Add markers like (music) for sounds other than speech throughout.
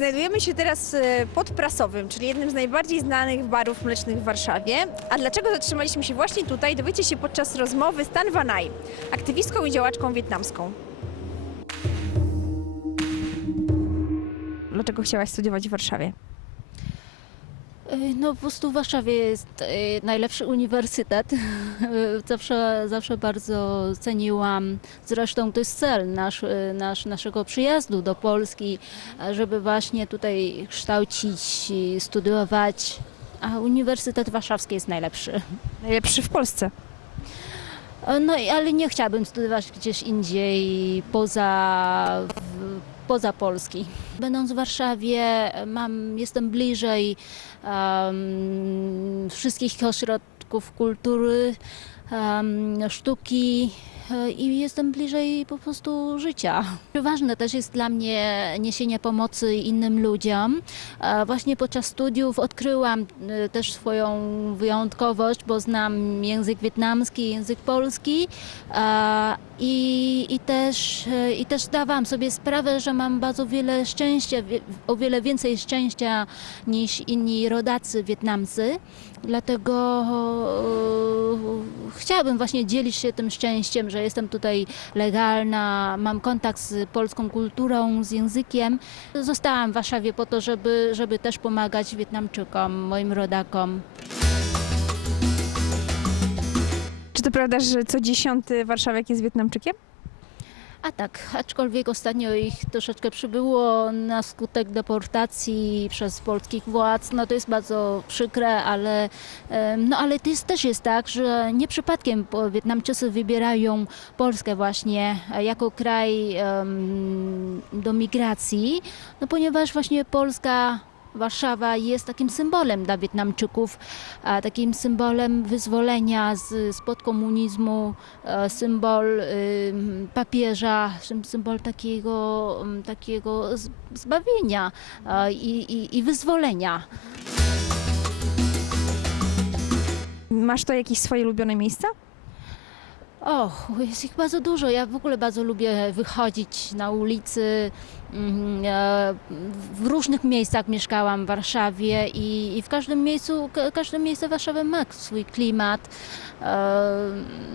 Znajdujemy się teraz e, pod Prasowym, czyli jednym z najbardziej znanych barów mlecznych w Warszawie. A dlaczego zatrzymaliśmy się właśnie tutaj, dowiecie się podczas rozmowy z Tan Vanai, aktywistką i działaczką wietnamską. Dlaczego chciałaś studiować w Warszawie? No po prostu w Warszawie jest y, najlepszy uniwersytet. (laughs) Zawsze, zawsze bardzo ceniłam, zresztą to jest cel nasz, y, nasz, naszego przyjazdu do Polski, żeby właśnie tutaj kształcić, studiować. A Uniwersytet Warszawski jest najlepszy. Najlepszy w Polsce. E, No ale nie chciałabym studiować gdzieś indziej poza, w, poza Polski. Będąc w Warszawie mam, jestem bliżej em, wszystkich ośrodków kultury, sztuki e, i jestem bliżej po prostu życia. Ważne też jest dla mnie niesienie pomocy innym ludziom. E, Właśnie podczas studiów odkryłam e, też swoją wyjątkowość, bo znam język wietnamski, język polski i, i, też, i też zdawałam sobie sprawę, że mam bardzo wiele szczęścia, o wiele więcej szczęścia niż inni rodacy wietnamcy. Dlatego chciałabym właśnie dzielić się tym szczęściem, że jestem tutaj legalna, mam kontakt z polską kulturą, z językiem. Zostałam w Warszawie po to, żeby, żeby też pomagać Wietnamczykom, moim rodakom. Czy to prawda, że co dziesiąty warszawiak jest Wietnamczykiem? A tak, aczkolwiek ostatnio ich troszeczkę przybyło na skutek deportacji przez polskich władz, no to jest bardzo przykre, ale, no ale to jest, też jest tak, że nie przypadkiem Wietnamczycy wybierają Polskę właśnie e, jako kraj em, do migracji, no ponieważ właśnie Polska Warszawa jest takim symbolem dla Wietnamczyków, takim symbolem wyzwolenia z, spod komunizmu, e, symbol ym, papieża, sym- symbol takiego, takiego zbawienia e, i, i, i wyzwolenia. Masz to jakieś swoje ulubione miejsca? Och, jest ich bardzo dużo. Ja w ogóle bardzo lubię wychodzić na ulicy. Mm, e, W różnych miejscach mieszkałam w Warszawie i, w każdym miejscu, ka- każde miejsce Warszawy ma swój klimat. E,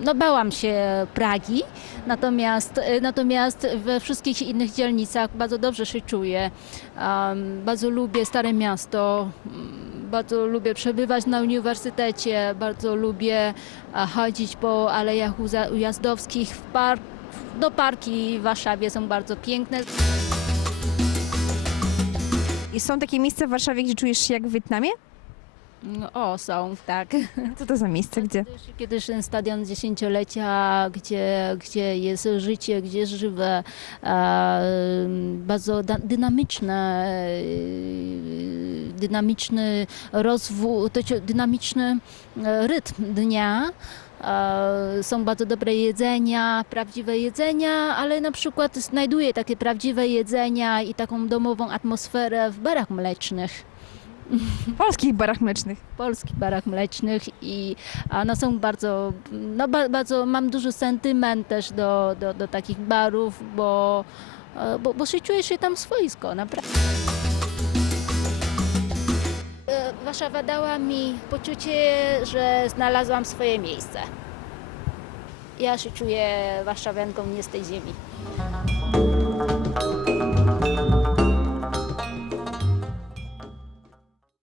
No bałam się Pragi, natomiast, e, natomiast we wszystkich innych dzielnicach bardzo dobrze się czuję. Bardzo lubię Stare Miasto, bardzo lubię przebywać na uniwersytecie, bardzo lubię a, chodzić po alejach ujazdowskich. W park, no parki w Warszawie są bardzo piękne. I są takie miejsca w Warszawie, gdzie czujesz się jak w Wietnamie? No, O, są, tak. Co to za miejsce, gdzie? Kiedyś, kiedyś ten stadion dziesięciolecia, gdzie, gdzie jest życie, gdzie jest żywe, e, bardzo dynamiczne, e, dynamiczny rozwój, dynamiczny e, rytm dnia. E, Są bardzo dobre jedzenia, prawdziwe jedzenia, ale na przykład znajduję takie prawdziwe jedzenia i taką domową atmosferę w barach mlecznych W polskich barach mlecznych. polskich barach mlecznych i one są bardzo, no ba, bardzo, mam duży sentyment też do, do, do takich barów, bo, e, bo, bo się czuję się tam swojsko, naprawdę. Warszawa dała mi poczucie, że znalazłam swoje miejsce. Ja się czuję warszawianką nie z tej ziemi.